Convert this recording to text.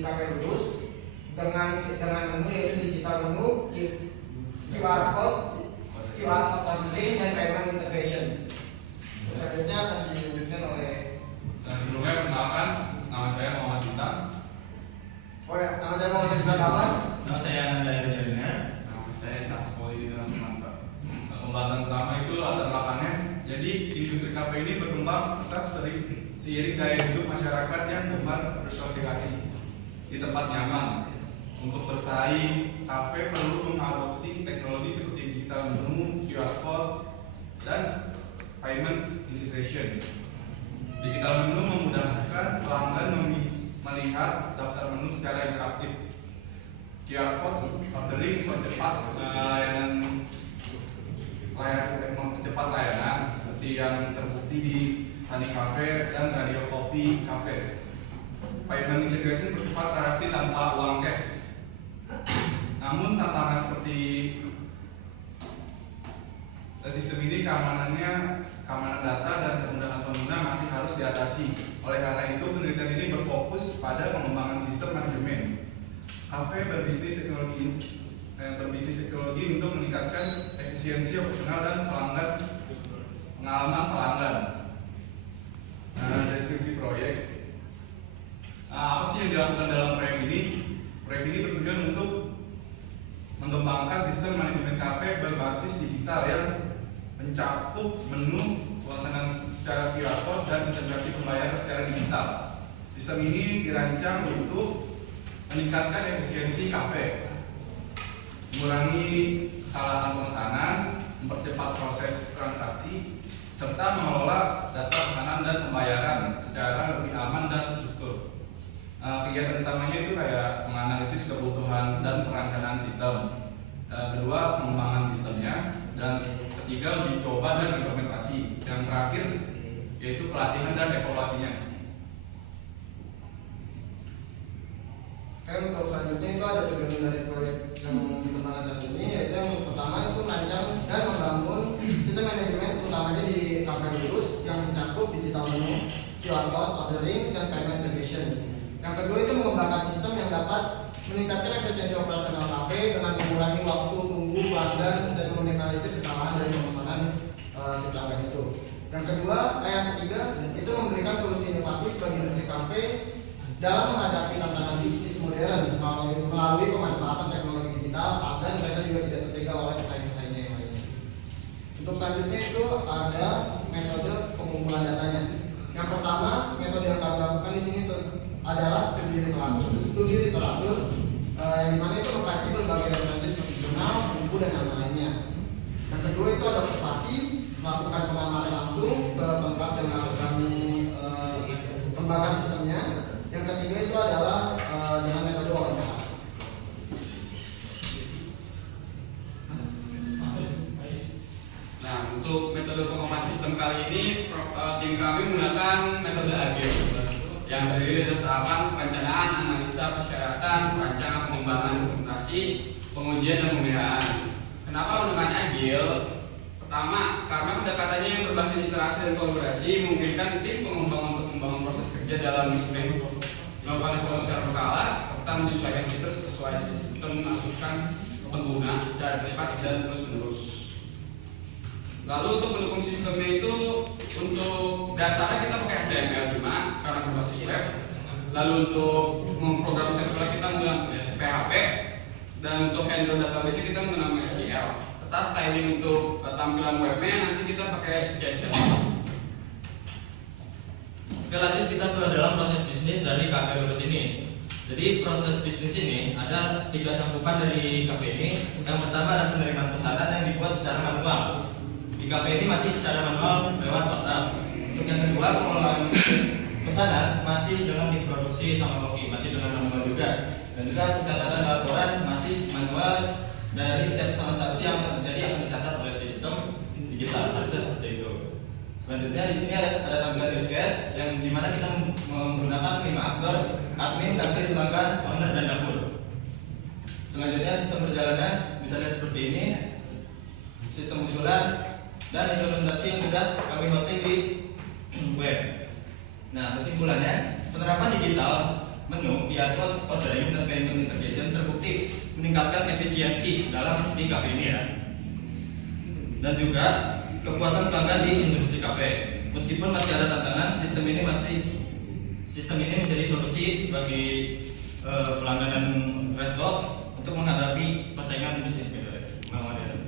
Cafe Lulus dengan menu yaitu digital menu, QR code ordering dan payment integration. Selanjutnya akan dilanjutkan oleh. Sebelumnya perkenalkan, nama saya Muhammad Bintang. Oh ya, nama saya Muhammad Bintang. Nama saya Ananda Jalina. Nama saya Sasko di dalam mantap. Pembahasan pertama itu latar belakangnya. Jadi industri kafe ini berkembang pesat seiring gaya hidup masyarakat yang gemar bersosialisasi di tempat nyaman. Untuk bersaing, kafe perlu mengadopsi teknologi seperti digital menu, QR code, dan payment integration. Digital menu memudahkan pelanggan melihat daftar menu secara interaktif. QR code ordering mempercepat layanan seperti yang terbukti di Sunny Cafe dan Radio Coffee Cafe. Payment integration percepat transaksi tanpa uang cash. Namun tantangan seperti sistem ini keamanan data dan kemudahan pengguna masih harus diatasi. Oleh karena itu, penelitian ini berfokus pada pengembangan sistem manajemen kafe berbisnis teknologi untuk meningkatkan efisiensi operasional dan pengalaman pelanggan. Deskripsi proyek. Apa sih yang dilakukan dalam proyek ini? Proyek ini bertujuan untuk mengembangkan sistem manajemen kafe berbasis digital yang mencakup menu, pelaksanaan secara QR code, dan integrasi pembayaran secara digital. Sistem ini dirancang untuk meningkatkan efisiensi kafe, mengurangi kesalahan pemesanan, mempercepat proses transaksi, serta mengelola data pesanan dan pembayaran secara lebih aman dan terstruktur. Kegiatan utamanya itu kayak menganalisis kebutuhan dan perencanaan sistem. Kedua, pengembangan sistemnya, dan ketiga, uji coba dan implementasi. Yang terakhir yaitu pelatihan dan evaluasinya. Untuk selanjutnya itu ada tujuan dari proyek yang dikembangkan saat ini, yaitu yang pertama itu merancang dan membangun sistem manajemen utamanya di Cafe Lulus yang mencakup digital menu, QR code, ordering, dan payment integration. Yang kedua itu mengembangkan sistem yang dapat meningkatkan efisiensi operasional kafe dengan mengurangi waktu tunggu pelanggan dan meminimalisir kesalahan dari pemesanan si pelanggan itu. Yang ketiga itu memberikan solusi inovatif bagi industri kafe dalam menghadapi tantangan bisnis modern melalui pemanfaatan teknologi digital agar mereka juga tidak tertinggal oleh pesaing-pesaingnya yang lainnya. Untuk selanjutnya itu ada metode pengumpulan datanya. Yang pertama, metode yang kami lakukan di sini adalah studi literatur yang dimana itu mengkaji berbagai referensi seperti jurnal, buku, dan yang lainnya. Yang kedua itu ada observasi, melakukan pengamatan langsung ke tempat yang harus kami kembangkan sistemnya. Yang ketiga itu adalah dengan metode wawancara. Nah, untuk metode pengembangan sistem kali ini tim kami menggunakan metode agile yang terdiri dari tahapan perencanaan, analisa persyaratan, perancangan, pengembangan dokumentasi, pengujian, dan pemeliharaan. Kenapa menggunakan agile? Pertama, karena pendekatannya yang berbasis interaksi dan kolaborasi memungkinkan tim pengembang untuk membangun proses kerja dalam sprint, melakukan evaluasi secara berkala, serta menyesuaikan fitur sesuai sistem masukan pengguna secara privat dan terus-menerus. Lalu untuk mendukung sistemnya itu, untuk dasarnya kita pakai HTML5 karena berbasis web. Lalu untuk memprogram server kita menggunakan PHP, dan untuk handle database kita menggunakan MySQL. Serta styling untuk tampilan webnya nanti kita pakai CSS. Oke, lanjut kita ke dalam proses bisnis dari Cafe Lulus ini. Jadi proses bisnis ini ada 3 cakupan dari cafe ini. Yang pertama ada penerimaan pesanan yang dibuat secara manual. Di cafe ini masih secara manual lewat WhatsApp. Untuk yang kedua, pengelolaan pesanan masih dengan diproduksi sama kopi, masih dengan manual juga. Dan juga catatan laporan masih manual dari setiap transaksi yang terjadi akan dicatat oleh sistem digital. Harusnya seperti itu. Selanjutnya di sini ada tampilan use case yang dimana kita menggunakan 5 aktor: admin, kasir, pelanggan, owner, dan dapur. Selanjutnya sistem berjalannya bisa lihat seperti ini. Sistem usulan dan implementasi yang sudah kami hosting di web. Nah, kesimpulannya, penerapan digital menu, QR code, ordering, dan payment integration terbukti meningkatkan efisiensi dalam di kafe ini ya. Dan juga kepuasan pelanggan di industri kafe. Meskipun masih ada tantangan, sistem ini menjadi solusi bagi pelanggan dan resto untuk menghadapi persaingan bisnis modern.